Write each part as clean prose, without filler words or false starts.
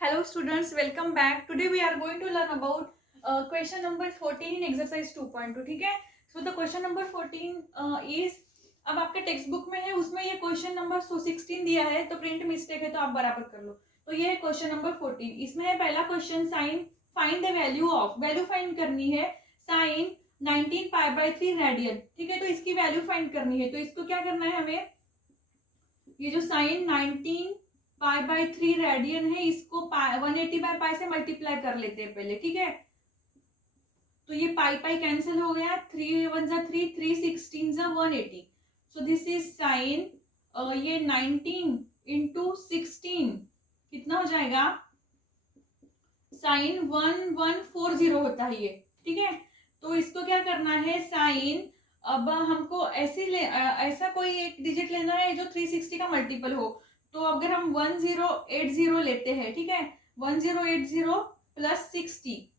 Hello students, welcome back. Today we are going to learn about question number 14 in exercise 2.2. ठीक है. So the question number 14 is, अब आपके text book में है, उसमें ये क्वेश्चन नंबर 16 दिया है, तो प्रिंट मिस्टेक है तो आप बराबर कर लो. तो ये है क्वेश्चन नंबर 14. इसमें है पहला question, sine find the value of, value find करनी है साइन 19 पाई बाई 3 रेडियन. ठीक है, तो इसकी वैल्यू फाइंड करनी है. तो इसको क्या करना है हमें, ये जो साइन 19 पाई बाई 3 रेडियन है, इसको 180 बाय पाई से मल्टीप्लाई कर लेते हैं पहले. ठीक है, तो ये पाई पाई कैंसिल हो गया, 3 1 जा 3, 3 16 जा 180. सो दिस इज साइन, ये 19 इंटू 16 कितना हो जाएगा, साइन 1140 होता है ये. ठीक है, तो इसको क्या करना है, साइन, अब हमको ऐसा कोई एक डिजिट लेना है जो 360 का मल्टीपल हो. तो अगर हम 1080 लेते हैं, ठीक है, 1080 प्लस 60,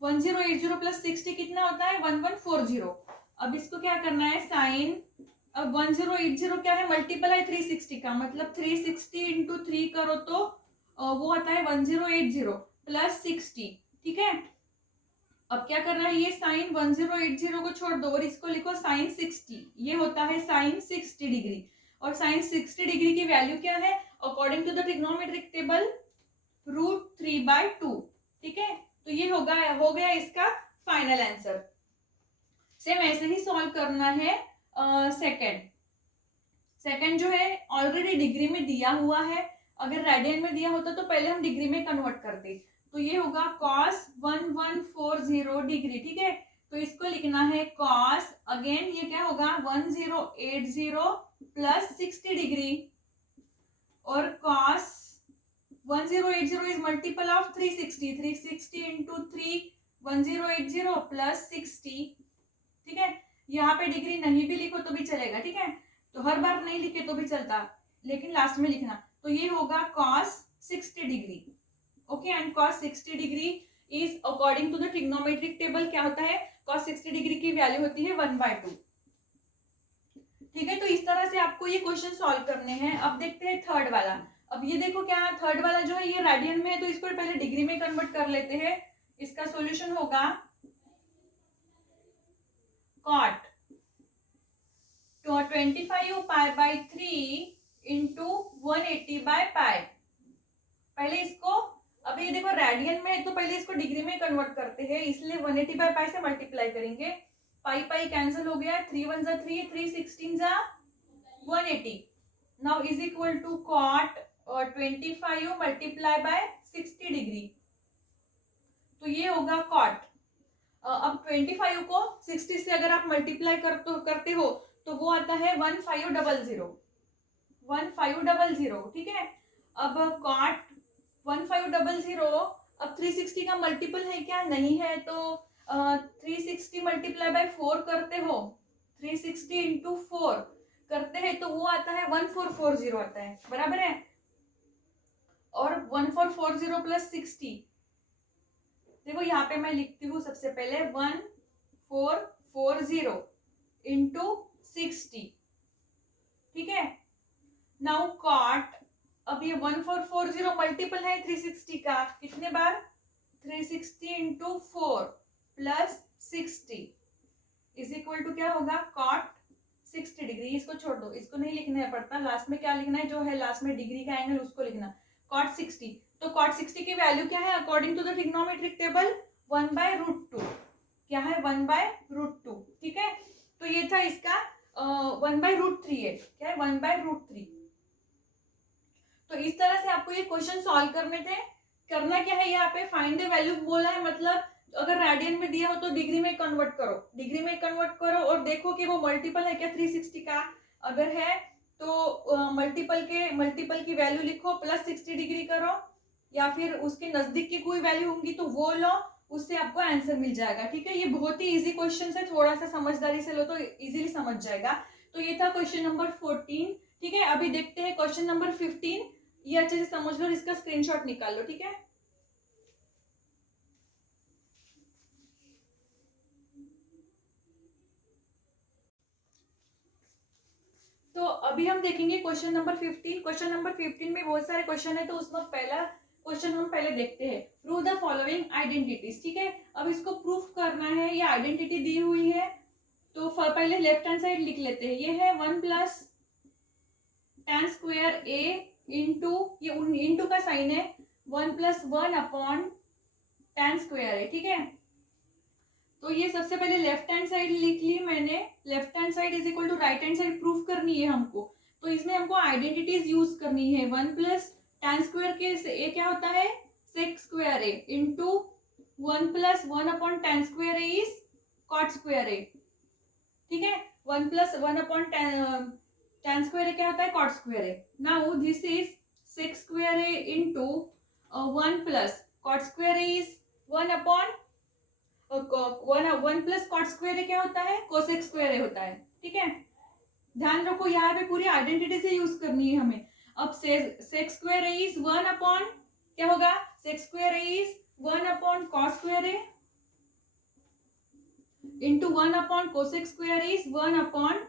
1080 प्लस 60 कितना होता है, 1140. अब इसको क्या करना है, साइन, अब 1080 क्या है, मल्टीपल है 360 का, मतलब 360 इंटू 3 करो तो वो आता है 1080 प्लस 60. ठीक है, अब क्या करना है, ये साइन 1080 को छोड़ दो और इसको लिखो साइन 60. ये होता है साइन 60 डिग्री. और साइन 60 डिग्री की वैल्यू क्या है, according to the trigonometric table, √3/2. ठीक है, तो ये हो गया इसका फाइनल आंसर. सेम ऐसे ही सॉल्व करना है सेकंड जो है ऑलरेडी डिग्री में दिया हुआ है. अगर रेडियन में दिया होता तो पहले हम डिग्री में कन्वर्ट करते. तो ये होगा cos 1140 डिग्री. ठीक है, तो इसको लिखना है cos, अगेन ये क्या होगा, 1080 प्लस 60 डिग्री, और cos 1080 is multiple of 360, 360 into 3, 1080 plus 60. ठीक है, यहाँ पे डिग्री नहीं भी लिखो तो भी चलेगा. ठीक है, तो हर बार नहीं लिखे तो भी चलता, लेकिन लास्ट में लिखना. तो ये होगा cos 60 degree. Okay, and cos 60 degree is according to the trigonometric table क्या होता है, cos 60 डिग्री की वैल्यू होती है 1/2. ठीक है, तो इस तरह से आपको ये क्वेश्चन सॉल्व करने हैं. अब देखते हैं थर्ड वाला. अब ये देखो क्या है, थर्ड वाला जो है ये रेडियन में है, तो इसको पहले डिग्री में कन्वर्ट कर लेते हैं. इसका सॉल्यूशन होगा cot 25 pi by 3 into 180 by pi. पहले इसको, अब ये देखो रेडियन में है तो पहले इसको डिग्री में कन्वर्ट करते हैं, इसलिए 180 बाय पाई से मल्टीप्लाई करेंगे. पाई पाई कैंसिल हो गया, 3 1 जा 3, 3 16 जा 180. Now is equal to cot 25 multiply by 60 degree. तो ये होगा cot, अब 25 को 60 से अगर आप मल्टीप्लाई करते हो तो वो आता है 1500. ठीक है, अब cot 1500, अब 360 का मल्टीपल है क्या, नहीं है, तो 360 मल्टीप्लाई बाय 4 करते हो, 360 इंटू 4 करते हैं तो वो आता है 1440 आता है, बराबर है. और 1440 प्लस 60, देखो यहाँ पे मैं लिखती हूँ सबसे पहले 1440 इंटू 60. ठीक है, नाउ cot, अब ये 1440 मल्टीपल है 360 का, कितने बार, 360 into 4 plus 60 is equal to क्या होगा, cot 60 डिग्री. इसको छोड़ दो, इसको नहीं लिखना पड़ता, लास्ट में क्या लिखना है, जो है लास्ट में डिग्री का एंगल उसको लिखना, cot 60. तो cot 60 की वैल्यू क्या है, according to the trigonometric table 1/√2. क्या है, 1/√2. ठीक है, तो ये था इसका 1/√3 है, क्या है, 1/√3. तो इस तरह से आपको ये क्वेश्चन सॉल्व करने थे. करना क्या है, यहाँ पे फाइंड द वैल्यू बोला है, मतलब अगर रेडियन में दिया हो तो डिग्री में कन्वर्ट करो, और देखो कि वो मल्टीपल है क्या 360 का. अगर है तो मल्टीपल की वैल्यू लिखो, प्लस 60 डिग्री करो, या फिर उसके नजदीक की कोई वैल्यू होंगी तो वो लो, उससे आपको आंसर मिल जाएगा. ठीक है, ये बहुत ही इजी क्वेश्चन है, थोड़ा सा समझदारी से लो तो इजीली समझ जाएगा. तो ये था क्वेश्चन नंबर 14. ठीक है, अभी देखते हैं क्वेश्चन नंबर 15. ये अच्छे से समझ लो, इसका स्क्रीनशॉट निकाल लो. ठीक है, तो अभी हम देखेंगे क्वेश्चन नंबर 15. क्वेश्चन नंबर 15 में बहुत सारे क्वेश्चन है, तो उसमें पहला क्वेश्चन हम पहले देखते हैं। प्रूव द फॉलोइंग आइडेंटिटीज, ठीक है। अब इसको प्रूफ करना है, ये आइडेंटिटी दी हुई है तो पहले लेफ्ट हैंड साइड लिख लेते हैं। ये है 1 plus tan square A into, ये इंटू का साइन है, 1 प्लस 1 अपॉन tan स्क्वायर है, ठीक है। तो ये सबसे पहले लेफ्ट हैंड साइड लिख ली मैंने। Left hand side is equal to right hand side proof करनी है हमको, तो इसमें हमको आइडेंटिटीज यूज करनी है। 1 प्लस tan स्क्वायर के ए क्या होता है, sec square A into 1 plus 1 upon tan square A is cot square A, ठीक है। 1 plus 1 upon tan square A क्या होता है, cot square A. Now this is sec square A into 1 plus cot square A is 1 upon 1 plus cot square A क्या होता है, cosec square ए होता है, ठीक है। ध्यान रखो यहाँ पे पूरी आइडेंटिटी से यूज करनी है हमें। अब sec square A is 1 upon क्या होगा, sec square A is 1 upon cos square A into 1 upon cosec square is 1 upon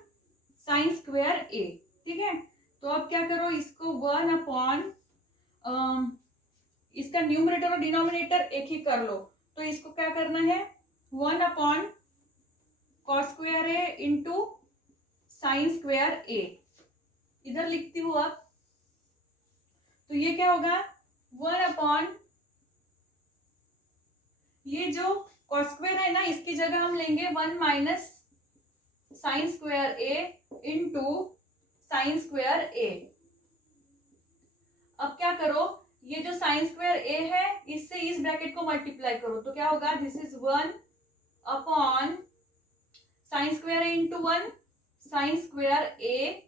sine square A, ठीक है। तो अब क्या करो, इसको 1 अपॉन इसका न्यूमरेटर और डिनोमिनेटर एक ही कर लो। तो इसको क्या करना है, 1 upon cos square A into sine square ए, इधर लिखती हूँ अब। तो ये क्या होगा, 1 अपॉन ये जो कॉस स्क्वायर है ना, इसकी जगह हम लेंगे 1 minus sine square A into sine square A. अब क्या करो, ये जो साइन स्क्वायर ए है इससे इस ब्रैकेट को मल्टीप्लाई करो, तो क्या होगा, this is 1 upon sine square A into 1 sign square A,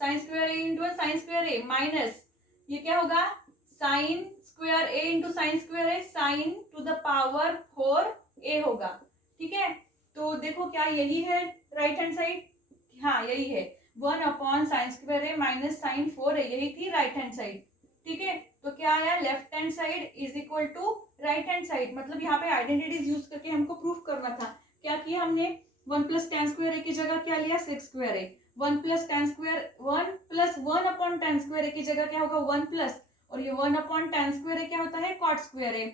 sign square A into 1 sign square A minus ये क्या होगा, sign square A into sine square A, sign to the power 4 ए होगा, ठीक है। तो देखो क्या यही है राइट हैंड साइड, हाँ यही है, 1 upon sine square A minus sine 4 ए, यही थी राइट हैंड साइड, ठीक है। तो क्या आया, left hand side is equal to right hand side. मतलब यहाँ पे आइडेंटिटीज यूज करके हमको प्रूफ करना था। क्या किया हमने, 1 प्लस tan स्क्वायर ए की जगह क्या लिया, sec square A. 1 plus tan square 1 plus 1 upon tan square A की जगह क्या होगा, 1 प्लस, और ये 1 अपॉन tan स्क्वायर ए क्या होता है, कॉट स्क्वायर ए।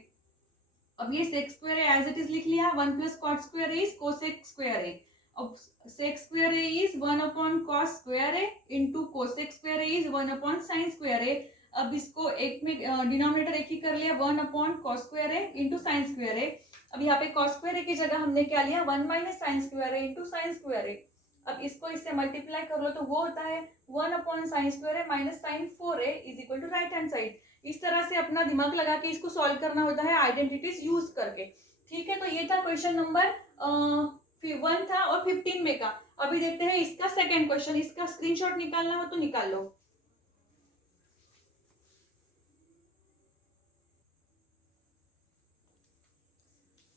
अब ये sec square A as it is लिख लिया, 1 plus cot square A is cosec square A. अब sec square A is 1 upon cos square A into cosec square A is 1 upon sine square A. अब इसको एक में denominator एक ही कर लिया, 1 upon cos square A into sine square A. अब यहाँ पे कॉस स्क्वायर ए की जगह हमने क्या लिया, 1 minus sine square A into sine square A. अब इसको इससे मल्टीप्लाई कर लो तो वो होता है 1 upon sine square A minus sine 4 A is equal to right hand side. इस तरह से अपना दिमाग लगा के इसको सॉल्व करना होता है आइडेंटिटीज यूज करके, ठीक है। तो ये था क्वेश्चन नंबर 1 था और 15 में का। अभी देखते हैं इसका सेकेंड क्वेश्चन, इसका स्क्रीनशॉट निकालना हो तो निकाल लो।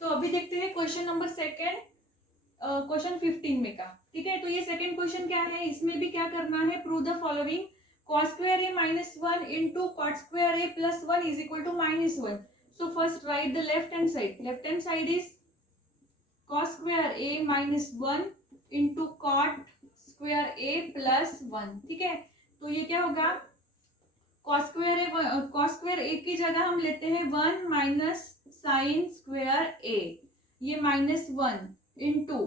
तो अभी देखते हैं क्वेश्चन नंबर सेकेंड, क्वेश्चन 15 में का, ठीक है। तो ये सेकेंड क्वेश्चन क्या है, इसमें भी क्या करना है, prove the following, cos square a minus 1 into cot square a plus 1 is equal to minus 1. So first write the left hand side. Left hand side is cos square a minus 1 into cot square a plus 1, ठीक है। तो ये क्या होगा, cos square a की जगह हम लेते हैं 1 माइनस साइन स्क्वायर a, ये minus 1 into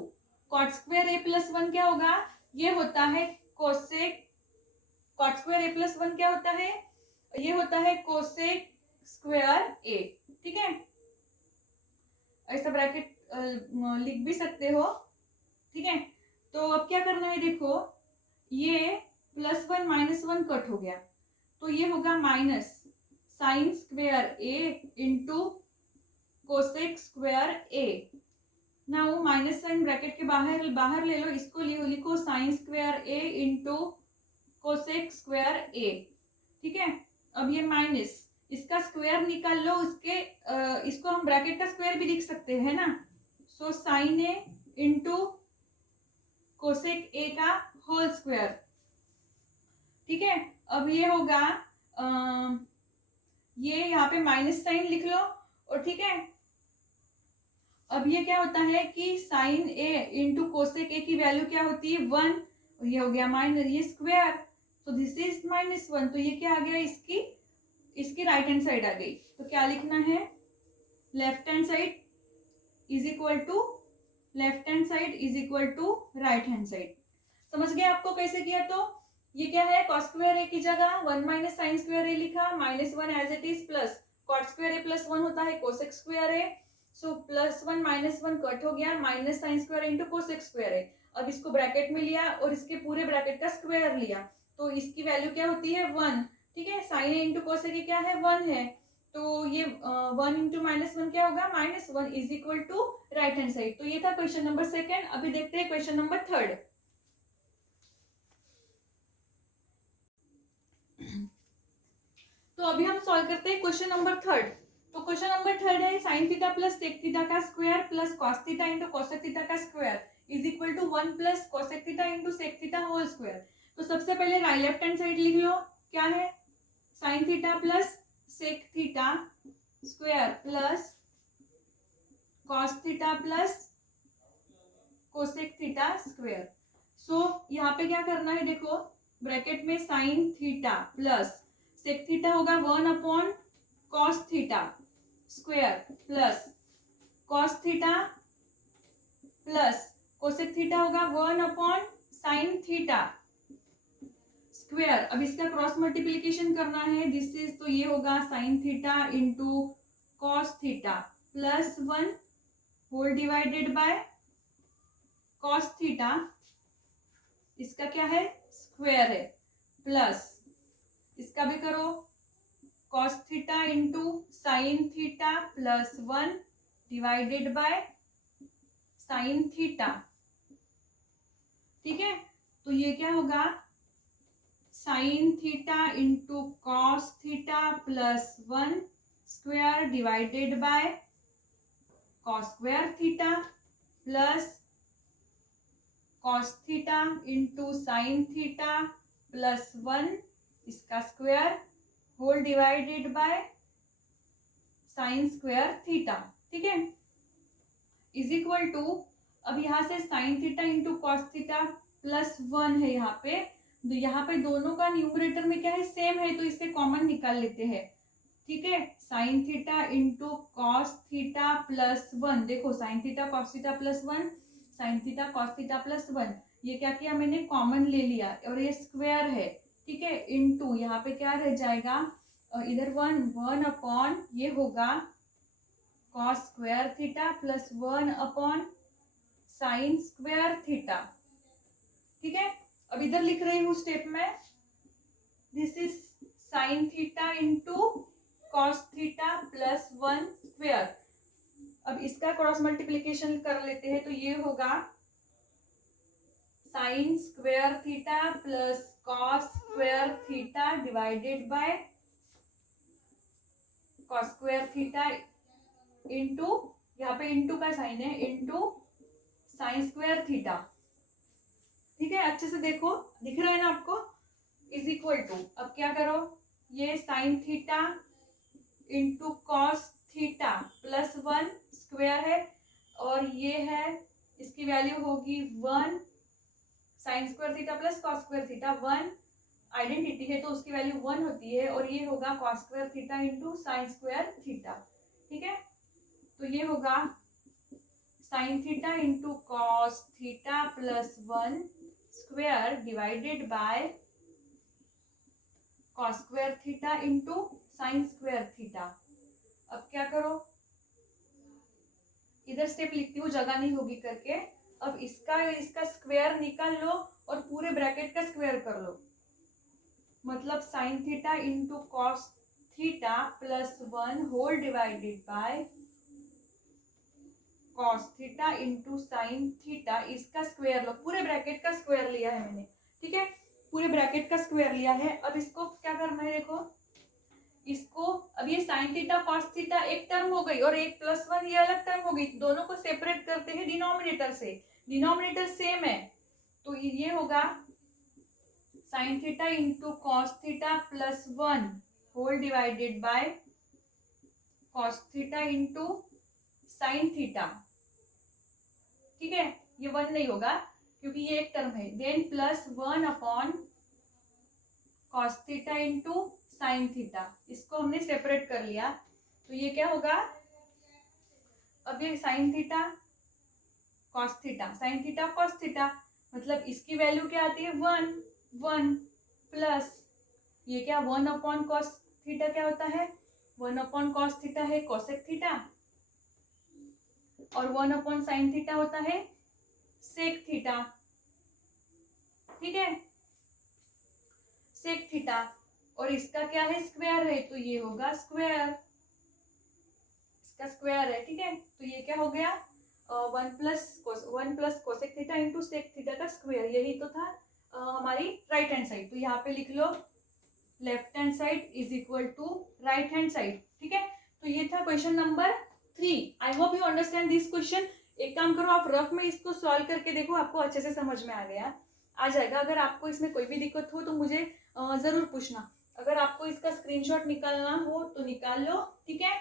cot square a plus 1 क्या होगा, ये होता है cosec, cot square A plus 1 क्या होता है, ये होता है कोसेक स्क्वायर ए, ठीक है। ऐसा ब्रैकेट लिख भी सकते हो, ठीक है। तो अब क्या करना है, देखो ये प्लस 1 माइनस 1 कट हो गया, तो ये होगा minus sine square A into cosec square A. Now minus sign bracket के बाहर ले लो, इसको लिखो sign square A into cosec square A, ठीक है। अब ये माइनस, इसका स्क्वायर निकाल लो, इसको हम ब्रैकेट का स्क्वायर भी लिख सकते हैं ना। So sine A into cosec ए का होल स्क्वायर, ठीक है। अब ये होगा ये यहाँ पे माइनस साइन लिख लो, और ठीक है। अब ये क्या होता है कि sine A into cosec A की वैल्यू क्या होती है, 1, ये हो गया माइनस, ये स्क्वायर, तो दिस इज -1, तो ये क्या आ गया, इसकी इसकी राइट हैंड साइड आ गई, तो क्या लिखना है, left hand side is equal to left hand side is equal to right hand side. समझ गए आपको कैसे किया? तो ये क्या है, कॉस स्क्वायर ए की जगह 1 माइनस साइन स्क्वायर ए लिखा, -1 as it is, plus cot square A plus 1 होता है cosec square A, so +1 -1 cut हो गया, minus sine square into cosec square A. अब इसको ब्रैकेट में लिया और इसके पूरे ब्रैकेट का स्क्वायर लिया, तो इसकी वैल्यू क्या होती है 1, ठीक है। Sine A into cosec A क्या है 1 है, तो ये 1 इंटू -1 क्या होगा, -1 is equal to right hand side. तो ये था क्वेश्चन नंबर सेकेंड। अभी देखते हैं क्वेश्चन नंबर थर्ड। तो अभी हम सॉल्व करते हैं क्वेश्चन नंबर थर्ड। तो क्वेश्चन नंबर थर्ड है sine theta plus sec theta का square plus cos theta into cosec theta का square is equal to 1 plus cosec theta into sec theta whole square. तो सबसे पहले right left hand side लिख लो, क्या है, sine theta plus sec theta square plus cos theta plus cosec theta square. So यहाँ पे क्या करना है, देखो ब्रैकेट में sine theta plus sec theta होगा 1 upon cos theta square plus cos theta plus cosec theta होगा 1 अपॉन साइन थीटा स्क्वायर। अब इसका क्रॉस मल्टीप्लीकेशन करना है, दिस इज, तो ये होगा sine theta into cos theta plus 1 whole divided by cos theta, इसका क्या है स्क्वायर है, प्लस इसका भी करो cos theta into sine theta plus 1 divided by sine theta, ठीक है। तो ये क्या होगा, sine theta into cos theta plus 1 square divided by cos square theta plus cos theta into sine theta plus 1 इसका square whole divided by sine square theta, ठीक है, is equal to, अब यहाँ से sign theta into cos theta plus 1 है यहाँ पे, तो यहाँ पे दोनों का न्यूमरेटर में क्या है सेम है, तो इससे कॉमन निकाल लेते हैं, ठीक है। Sine theta into cos theta plus 1, देखो sine theta cos theta plus 1, sine theta cos theta plus 1, ये क्या किया मैंने कॉमन ले लिया और ये स्क्वायर है, ठीक है, इनटू यहाँ पे क्या रह जाएगा, इधर 1 अपॉन ये होगा cos square theta plus 1 upon sine square theta, ठीक है। अब इधर लिख रही हूँ स्टेप में, this is sine theta into cos theta plus 1 square. अब इसका क्रॉस मल्टीप्लीकेशन कर लेते हैं, तो ये होगा sine square theta plus cos square theta divided by cos square theta into, यहाँ पे इंटू का साइन है, इंटू साइन स्क्वायर थीटा, ठीक है। अच्छे से देखो दिख रहा है ना आपको, इज इक्वल टू, अब क्या करो, ये sign theta into cos theta plus 1 square है और ये है, इसकी वैल्यू होगी 1 sine square theta plus cos square theta, 1 identity है तो उसकी वैल्यू 1 होती है, और ये होगा cos square theta into sine square theta, ठीक है। तो ये होगा sine theta into cos theta plus 1 square divided by cos square theta into sine square theta. अब क्या करो, इधर स्टेप लिखती हूँ जगह नहीं होगी करके। अब इसका स्क्वायर निकाल लो और पूरे ब्रैकेट का स्क्वायर कर लो, मतलब sine theta into cos theta plus 1 whole divided by cos theta into sine theta, इसका स्क्वायर लो, पूरे ब्रैकेट का स्क्वायर लिया है मैंने, ठीक है, पूरे ब्रैकेट का स्क्वायर लिया है। अब इसको क्या करना है, देखो इसको, अब ये साइन थीटा कॉस थीटा एक टर्म हो गई और एक प्लस 1 ये अलग टर्म हो गई, दोनों को सेपरेट करते हैं डिनोमिनेटर से, डिनोमिनेटर सेम है, तो ये होगा sine theta into cos theta plus 1 whole divided by cos theta into sine theta, ठीक है, ये 1 नहीं होगा क्योंकि ये एक टर्म है, then plus 1 upon cos theta into sine theta, इसको हमने सेपरेट कर लिया, तो ये क्या होगा, अब ये sine theta cos theta, sine theta cos theta, मतलब इसकी वैल्यू क्या आती है 1 प्लस ये क्या 1 अपॉन कॉस थीटा क्या होता है, 1 अपॉन कॉस थीटा है कोसेक थीटा, और 1 अपॉन साइन थीटा होता है सेक थीटा, ठीक है, सेक थीटा, और इसका क्या है स्क्वायर है, तो ये होगा स्क्वायर, इसका स्क्वायर है, ठीक है, तो ये क्या हो गया 1 plus cosec theta into sec theta का स्क्वायर, यही तो था हमारी राइट हैंड साइड, तो यहाँ पे लिख लो left hand side is equal to right hand side, ठीक है, तो ये था question number 3। I hope you understand this question. एक काम करो, आप रफ में इसको सॉल्व करके देखो, आपको अच्छे से समझ में आ जाएगा। अगर आपको इसमें कोई भी दिक्कत हो तो मुझे जरूर पूछना, अगर आपको इसका स्क्रीनशॉट निकालना हो तो निकाल लो, ठीक है।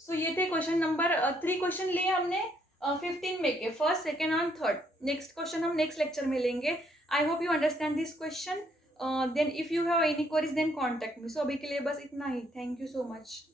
सो ये थे क्वेश्चन नंबर 3 क्वेश्चन लिए हमने 15 में के, फर्स्ट सेकेंड और थर्ड। नेक्स्ट क्वेश्चन हम नेक्स्ट लेक्चर में लेंगे। I hope you understand this question. Then if you have any queries then contact me. So अभी के लिए बस इतना ही। Thank you so much.